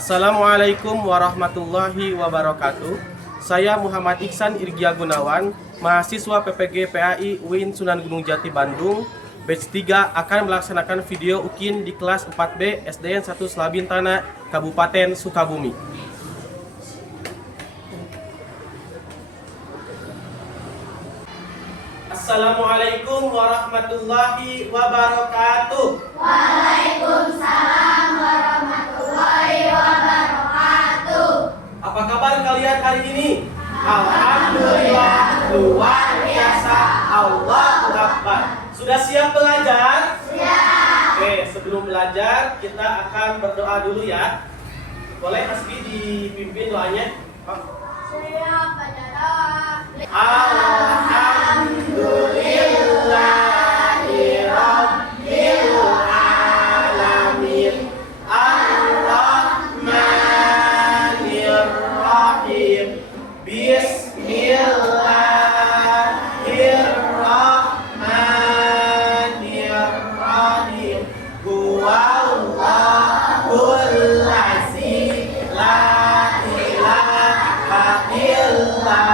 Assalamualaikum warahmatullahi wabarakatuh. Saya Muhammad Iksan Irgia Gunawan, mahasiswa PPG PAI UIN Sunan Gunung Jati Bandung, batch 3 akan melaksanakan video UKIN di kelas 4B SDN 1 Selabintana, Kabupaten Sukabumi. Assalamualaikum warahmatullahi wabarakatuh. Waalaikumsalam warahmatullahi wabarakatuh. Apa kabar kalian hari ini? Alhamdulillah, luar biasa. Allahu Akbar. Sudah siap belajar? Siap. Oke, sebelum belajar kita akan berdoa dulu ya. Boleh Hasbi dipimpin doanya? Siap pada doa. Alhamdulillahi Rabbil Alamin, Ar-Rahmanir Rahim, Bismillahirrahmanirrahim. Huwallahul aziz, la ilaha illa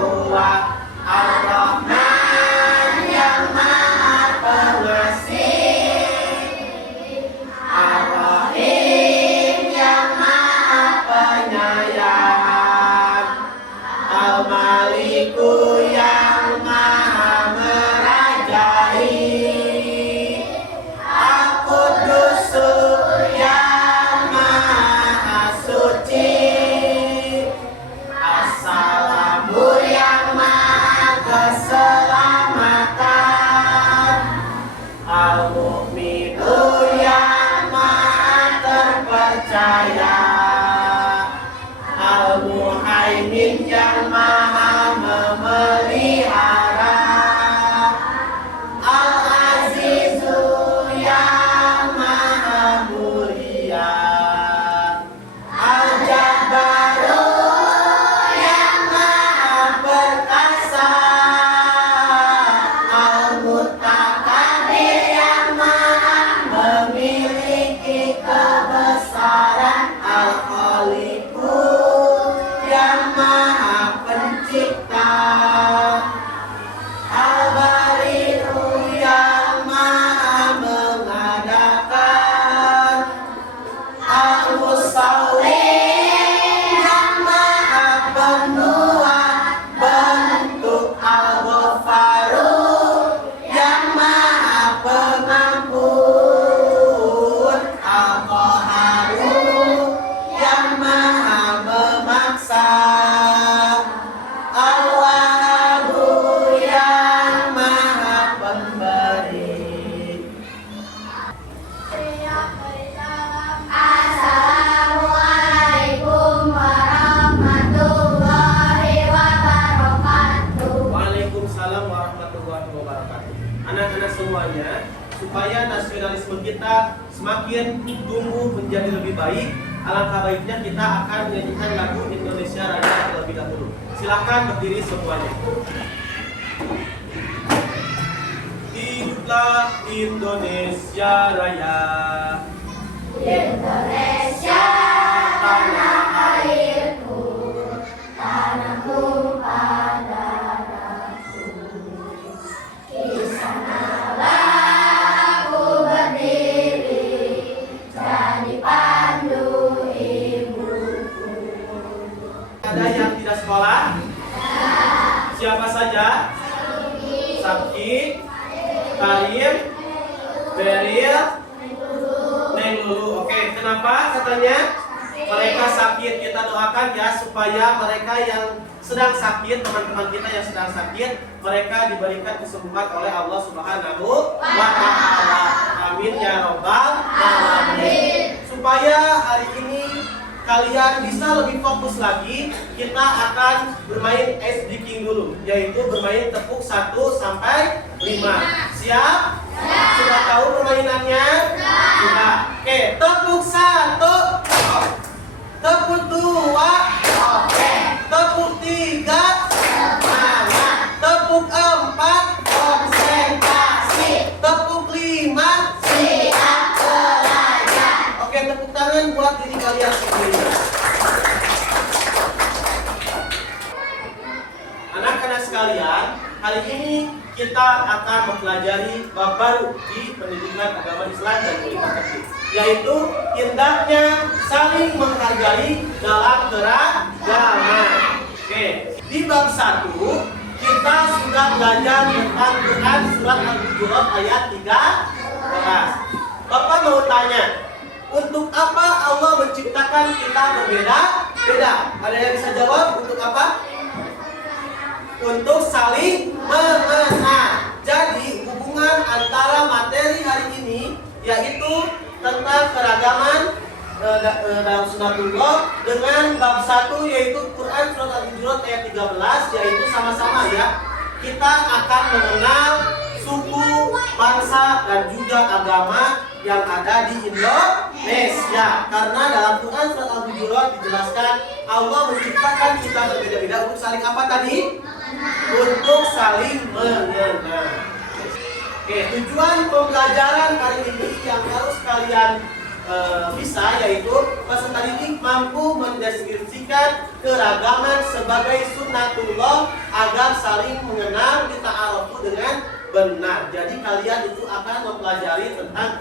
huwa, Ar-Rahman yang maha pengasih, Ar-Rahim yang maha penyayang, Al-Maliku yang maha merajai, Al-Qudusu yang maha suci, As-Salamu yang maha keselamatan, Al-Mu'minu yang maha terpercaya, Al-Muhaimin yang maha memelihara, Al-Azizu yang maha mulia, Al-Jabbaru yang maha perkasa, Al-Mutakabir yang maha memiliki kebesaran, Al-Khaliqu yang maha pencipta, Al-Bari'u yang maha mengadakan, Al-Musawwir yang maha penuah bentuk, Al-Ghafaru yang maha pengampun, Al-Qaharu yang maha memaksa, Al-Wahhabu yang maha pemberi. Siap bersalam. Assalamualaikum warahmatullahi wabarakatuh. Waalaikumsalam warahmatullahi wabarakatuh. Anak-anak semuanya, supaya nasionalisme kita semakin tumbuh menjadi lebih baik, alangkah baiknya kita akan menyanyikan lagu Indonesia Raya terlebih dahulu. Silakan berdiri semuanya. Hiduplah Indonesia Raya. Indonesia tanah airku, tanah tumpah darahku. Di sanalah aku berdiri, jadi pandu ibuku. Ada yang tidak sekolah? Siapa saja? Sabki, Karim, Beril, Neng Lulu. Oke, kenapa katanya? Mereka sakit. Kita doakan ya supaya mereka yang sedang sakit, teman-teman kita yang sedang sakit, mereka diberikan kesembuhan oleh Allah Subhanahu wa Ta'ala. Amin ya Rabbal Alamin. Supaya hari ini kalian bisa lebih fokus lagi, kita akan bermain ice breaking dulu, yaitu bermain tepuk 1 sampai 5. Siap? Sudah tahu permainannya? Sudah. Oke, tepuk 1, tepuk 2, tepuk 3, semangat. Tepuk 4, konsentrasi. Tepuk 5, siap belajar. Oke, tepuk tangan buat diri kalian sendiri. Anak-anak sekalian, hari ini kita akan mempelajari bab baru di pendidikan agama Islam dan politik, yaitu indahnya saling menghargai dalam keragaman. Oke, di bab 1 kita sudah belajar tentang Quran surat Al-Hujurat ayat 13. Bapak mau tanya, untuk apa Allah menciptakan kita berbeda-beda? Ada yang bisa jawab? Untuk apa? Untuk saling mengenal. Jadi hubungan antara materi hari ini yaitu tentang keragaman dalam sunatullah dengan bab 1 yaitu Quran surat Al-Hujurat ayat 13, yaitu sama-sama ya kita akan mengenal suku, bangsa dan juga agama yang ada di Indonesia. Karena dalam Quran surat Al-Hujurat dijelaskan Allah menciptakan kita berbeda-beda untuk saling apa tadi? Untuk saling mengenal. Oke, tujuan pembelajaran kali ini yang harus kalian bisa yaitu peserta didik mampu mendeskripsikan keragaman sebagai sunnatullah agar saling mengenal dita'arufu dengan benar. Jadi kalian itu akan mempelajari tentang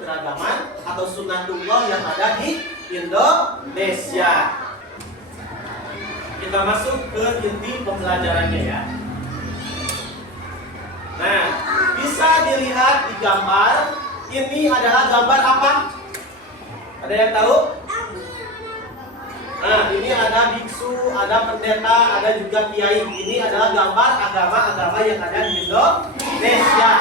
keragaman atau sunnatullah yang ada di Indonesia. Kita masuk ke inti pembelajarannya ya. Nah, bisa dilihat di gambar. Ini adalah gambar apa? Ada yang tahu? Nah, ini ada biksu, ada pendeta, ada juga kiai. Ini adalah gambar agama-agama yang ada di Indonesia.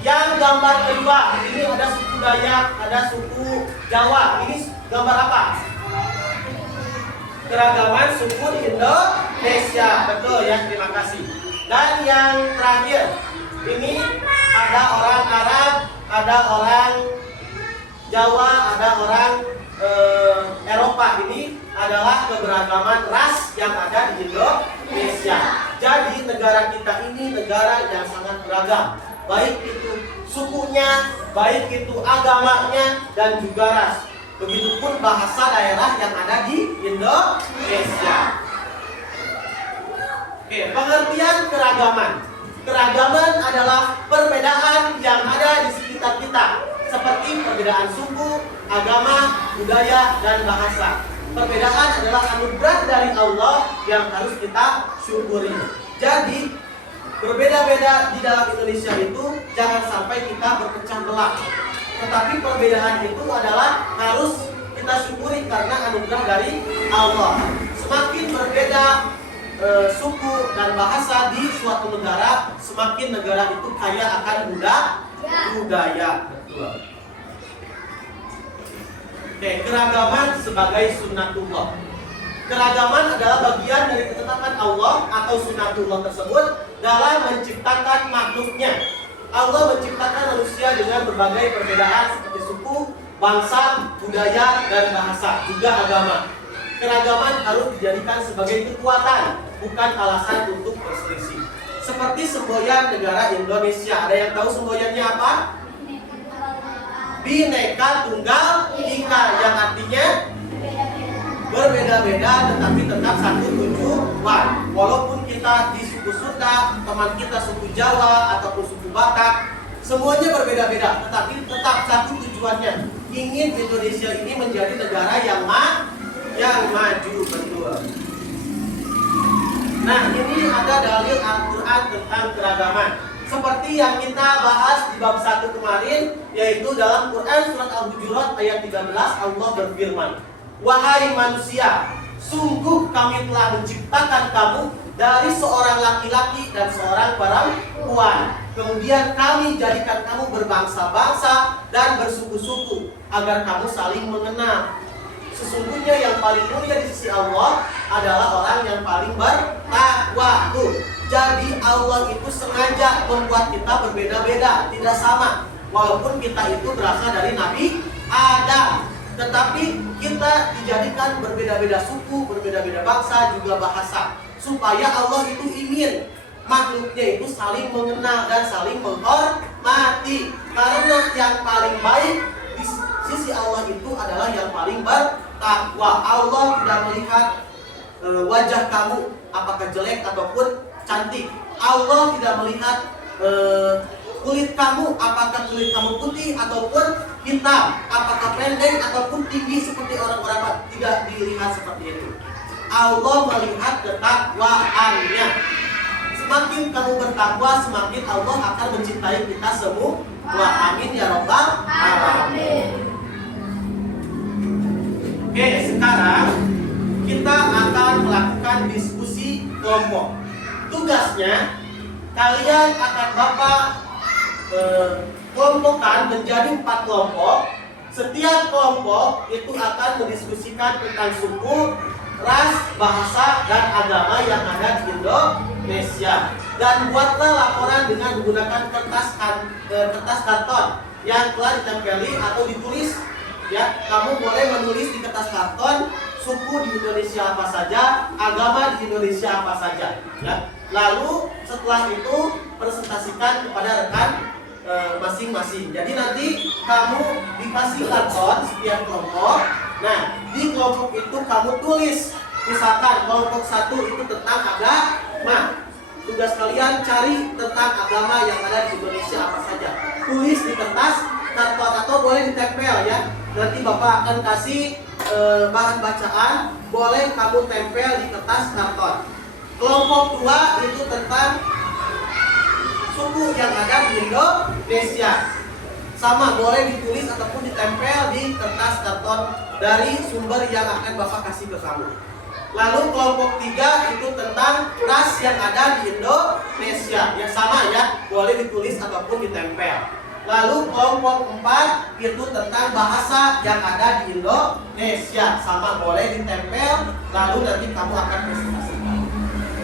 Yang gambar kedua, ini ada suku Dayak, ada suku Jawa. Ini gambar apa? Keragaman suku di Indonesia. Betul ya, terima kasih. Dan yang terakhir, ini ada orang Arab, ada orang Jawa, ada orang Eropa. Ini adalah keberagaman ras yang ada di Indonesia. Jadi negara kita ini negara yang sangat beragam, baik itu sukunya, baik itu agamanya dan juga ras. Begitupun bahasa daerah yang ada di Indonesia. Oke, pengertian keragaman. Keragaman adalah perbedaan yang ada di sekitar kita, seperti perbedaan suku, agama, budaya, dan bahasa. Perbedaan adalah anugerah dari Allah yang harus kita syukuri. Jadi, berbeda-beda di dalam Indonesia itu jangan sampai kita berpecah belah. Tetapi perbedaan itu adalah harus kita syukuri karena anugerah dari Allah. Semakin berbeda suku dan bahasa di suatu negara, semakin negara itu kaya akan budaya. Betul. Oke, keragaman sebagai sunnatullah. Keragaman adalah bagian dari ketetapan Allah atau sunnatullah tersebut dalam menciptakan makhluknya. Allah menciptakan manusia dengan berbagai perbedaan seperti suku, bangsa, budaya, dan bahasa, juga agama. Keragaman harus dijadikan sebagai kekuatan, bukan alasan untuk berselisih. Seperti semboyan negara Indonesia. Ada yang tahu semboyannya apa? Bhinneka Tunggal Ika, yang artinya berbeda-beda tetapi tetap satu tujuan. Walaupun kita di suku Sunda, teman kita suku Jawa ataupun suku Batak, semuanya berbeda-beda tetapi tetap satu tujuannya, ingin Indonesia ini menjadi negara yang maju. Betul. Nah, ini ada dalil Al-Quran tentang keragaman seperti yang kita bahas di bab 1 kemarin, yaitu dalam Quran surat Al-Hujurat ayat 13 Allah berfirman, "Wahai manusia, sungguh kami telah menciptakan kamu dari seorang laki-laki dan seorang perempuan. Kemudian kami jadikan kamu berbangsa-bangsa dan bersuku-suku agar kamu saling mengenal. Sesungguhnya yang paling mulia di sisi Allah adalah orang yang paling bertakwa." Jadi Allah itu sengaja membuat kita berbeda-beda, tidak sama. Walaupun kita itu berasal dari Nabi Adam, tetapi kita dijadikan berbeda-beda suku, berbeda-beda bangsa, juga bahasa, supaya Allah itu ingin makhluknya itu saling mengenal dan saling menghormati. Karena yang paling baik di sisi Allah itu adalah yang paling bertakwa. Allah tidak melihat wajah kamu apakah jelek ataupun cantik. Allah tidak melihat kulit kamu apakah kulit kamu putih ataupun hitam, apakah pendek ataupun tinggi seperti orang-orang. Tidak dilihat seperti itu. Allah melihat ketakwaannya. Semakin kamu bertakwa, semakin Allah akan mencintai kita semua. Amin ya rabbal alamin. Oke, sekarang kita akan melakukan diskusi kelompok. Tugasnya, kalian akan Bapak kelompokkan menjadi 4 kelompok. Setiap kelompok itu akan mendiskusikan tentang suku, ras, bahasa, dan agama yang ada di Indonesia. Dan buatlah laporan dengan menggunakan kertas karton yang telah ditempeli atau ditulis. Ya, kamu boleh menulis di kertas karton suku di Indonesia apa saja, agama di Indonesia apa saja. Ya. Lalu setelah itu presentasikan kepada rekan masing-masing. Jadi nanti kamu dikasih karton setiap kelompok. Nah, di kelompok itu kamu tulis. Misalkan kelompok 1 itu tentang agama. Tugas kalian cari tentang agama yang ada di Indonesia apa saja. Tulis di kertas karton atau boleh ditempel ya. Nanti Bapak akan kasih bahan bacaan, boleh kamu tempel di kertas karton. Kelompok 2 itu tentang suku yang ada di Indonesia. Sama, boleh ditulis ataupun ditempel di kertas karton dari sumber yang akan Bapak kasih ke kamu. Lalu kelompok 3 itu tentang ras yang ada di Indonesia. Ya sama ya, boleh ditulis ataupun ditempel. Lalu kelompok 4 itu tentang bahasa yang ada di Indonesia. Sama, boleh ditempel. Lalu nanti kamu akan presentasikan.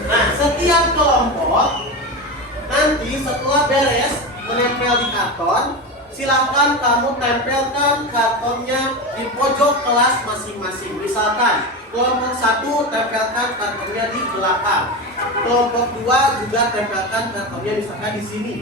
Nah, setiap kelompok nanti setelah beres menempel di karton, silahkan kamu tempelkan kartonnya di pojok kelas masing-masing. Misalkan kelompok 1 tempelkan kartonnya di belakang. Kelompok 2 juga tempelkan kartonnya misalkan di sini.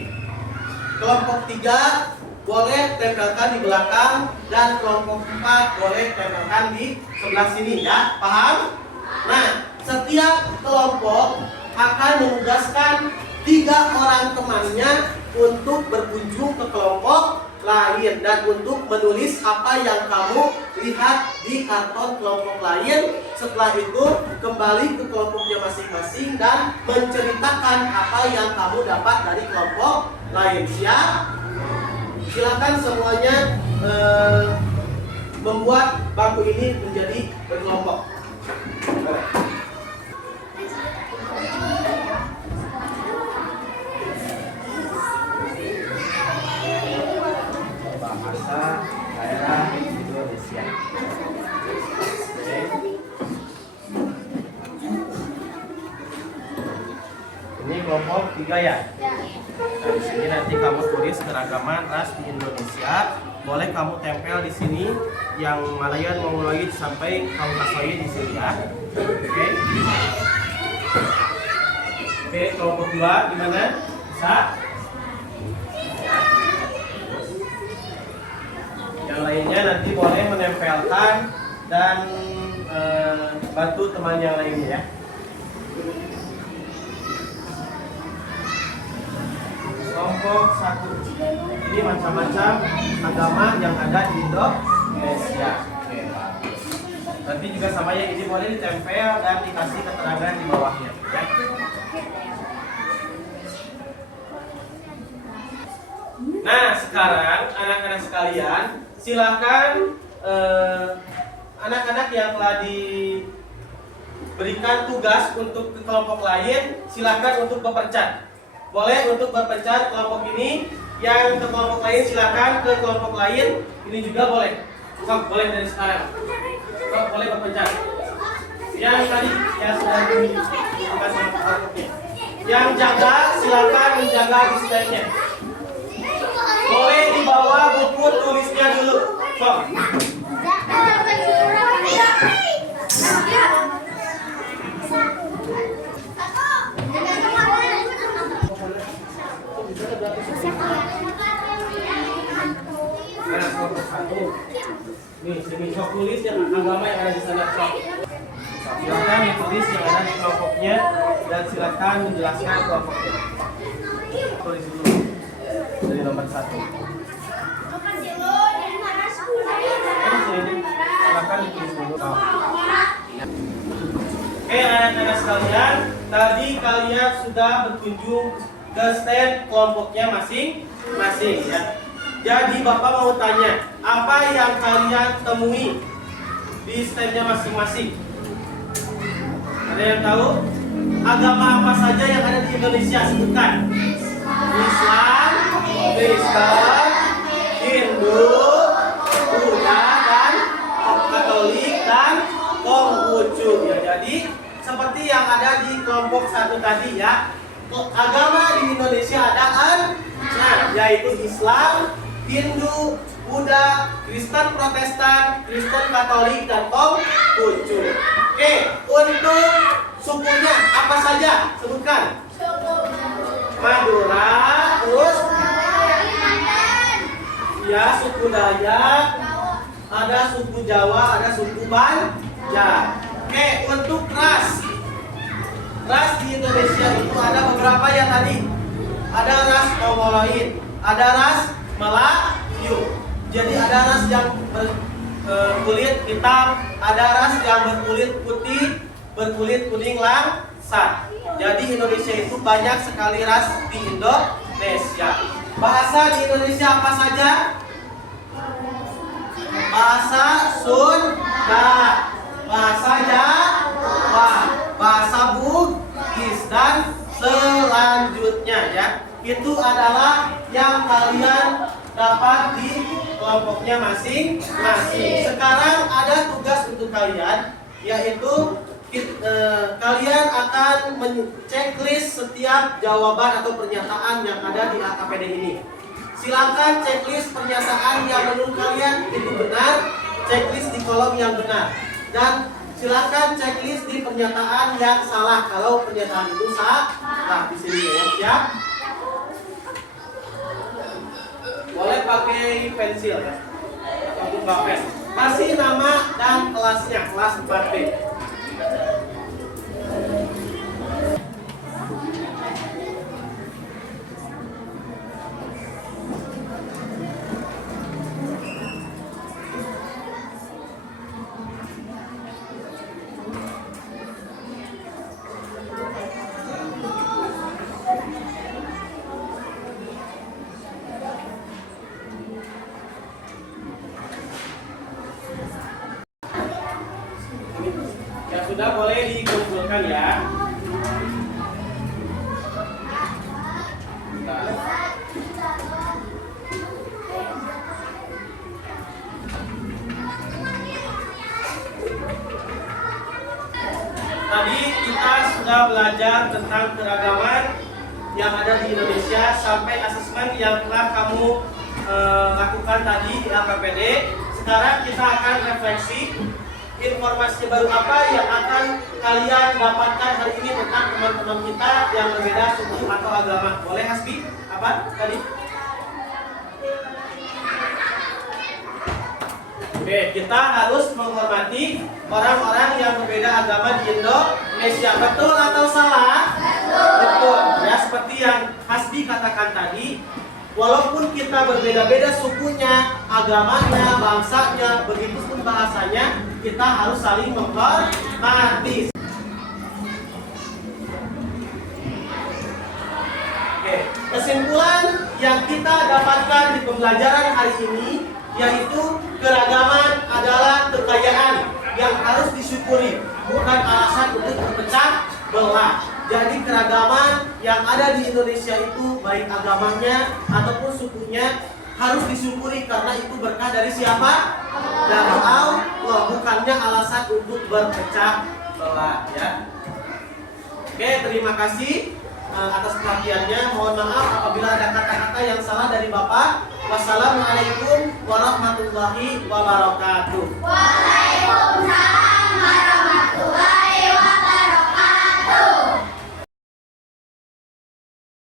Kelompok 3 boleh tempelkan di belakang dan kelompok 4 boleh tempelkan di sebelah sini ya. Paham? Nah, setiap kelompok akan menugaskan 3 orang temannya untuk berkunjung ke kelompok lain dan untuk menulis apa yang kamu lihat di karton kelompok lain. Setelah itu kembali ke kelompoknya masing-masing dan menceritakan apa yang kamu dapat dari kelompok lain. Siap? Silakan semuanya membuat bangku ini menjadi berkelompok. Bahasa daerah Indonesia. Oke. Ini kelompok 3 ya. Nah, di sini nanti kamu tulis keragaman ras di Indonesia. Boleh kamu tempel di sini. Yang Malayan mau mulai sampai kamu kasih di sini ya. Oke. Oke, kelompok 2 gimana? Bisa? Yang lainnya nanti boleh menempelkan dan bantu teman yang lainnya ya. Kelompok 1 ini macam-macam agama yang ada di Indonesia. Oke, bagus. Nanti juga sama ya, ini boleh ditempel dan dikasih keterangan di bawahnya ya. Nah, sekarang anak-anak sekalian, silakan anak-anak yang telah diberikan tugas untuk ke kelompok lain, silakan untuk berpencar. Boleh untuk berpencar kelompok ini, yang ke kelompok lain silakan ke kelompok lain, ini juga boleh. Boleh dari sekarang. Boleh berpencar. Yang tadi yang sudah dikasih kelompoknya. Yang jaga silakan menjaga displaynya. Boleh dibawa buku tulisnya dulu. Nah, kelompok 1 tulis yang agama yang ada di sana. Silakan ditulis yang ada di kelompoknya dan silakan menjelaskan kelompoknya. Tulis dulu dari nomor 1. Silakan ditulis dulu. Oke, anak-anak sekalian, tadi kalian sudah berkunjung ke stand kelompoknya masing-masing ya. Jadi Bapak mau tanya, apa yang kalian temui di standnya masing-masing? Ada yang tahu? Agama apa saja yang ada di Indonesia? Sebutkan. Islam, Kristen, Hindu, Buddha, dan Katolik, dan Konghucu. Ya, jadi seperti yang ada di kelompok 1 tadi ya. Agama di Indonesia ada yaitu Islam, Hindu, Buddha, Kristen Protestan, Kristen Katolik, dan Konghucu. Oke, untuk sukunya apa saja? Sebutkan. Madura, terus ya suku Dayak, ada suku Jawa, ada suku Banjar. Oke, untuk ras di Indonesia itu ada beberapa ya tadi. Ada ras Mongoloid, ada ras Melayu. Jadi ada ras yang berkulit hitam, ada ras yang berkulit putih, berkulit kuning langsat. Jadi Indonesia itu banyak sekali ras di Indonesia. Bahasa di Indonesia apa saja? Bahasa Sunda, bahasa Jawa, bahasa Bugis, dan selanjutnya ya. Itu adalah yang kalian dapat di kelompoknya masing-masing. Sekarang ada tugas untuk kalian, yaitu kalian akan menceklis setiap jawaban atau pernyataan yang ada di AKPD ini. Silakan checklist pernyataan yang menurut kalian itu benar, checklist di kolom yang benar. Dan silakan checklist di pernyataan yang salah kalau pernyataan itu salah. Nah, di sini ya, siap? Boleh pakai pensil ya, ataupun pulpen. Kasih nama dan kelasnya, kelas 4B. Ya sudah, boleh dikumpulkan ya. Tadi kita sudah belajar tentang keragaman yang ada di Indonesia sampai asesmen yang telah kamu lakukan tadi di AKPD. Sekarang kita akan refleksi informasi baru apa yang akan kalian dapatkan hari ini tentang teman-teman kita yang berbeda suku atau agama. Boleh Hasbi? Apa tadi? Oke, kita harus menghormati orang-orang yang berbeda agama di Indonesia. Betul atau salah? Betul. Ya, seperti yang Hasbi katakan tadi, walaupun kita berbeda-beda sukunya, agamanya, bangsanya, begitupun bahasanya, kita harus saling menghormati. Oke, kesimpulan yang kita dapatkan di pembelajaran hari ini yaitu keragaman adalah kekayaan yang harus disyukuri, bukan alasan untuk berpecah belah. Jadi keragaman yang ada di Indonesia itu baik agamanya ataupun sukunya harus disyukuri karena itu berkah dari siapa? Dari Allah, bukannya alasan untuk berpecah belah ya. Oke, terima kasih atas perhatiannya. Mohon maaf apabila ada kata-kata yang salah dari Bapak. Wassalamualaikum warahmatullahi wabarakatuh. Waalaikumsalam.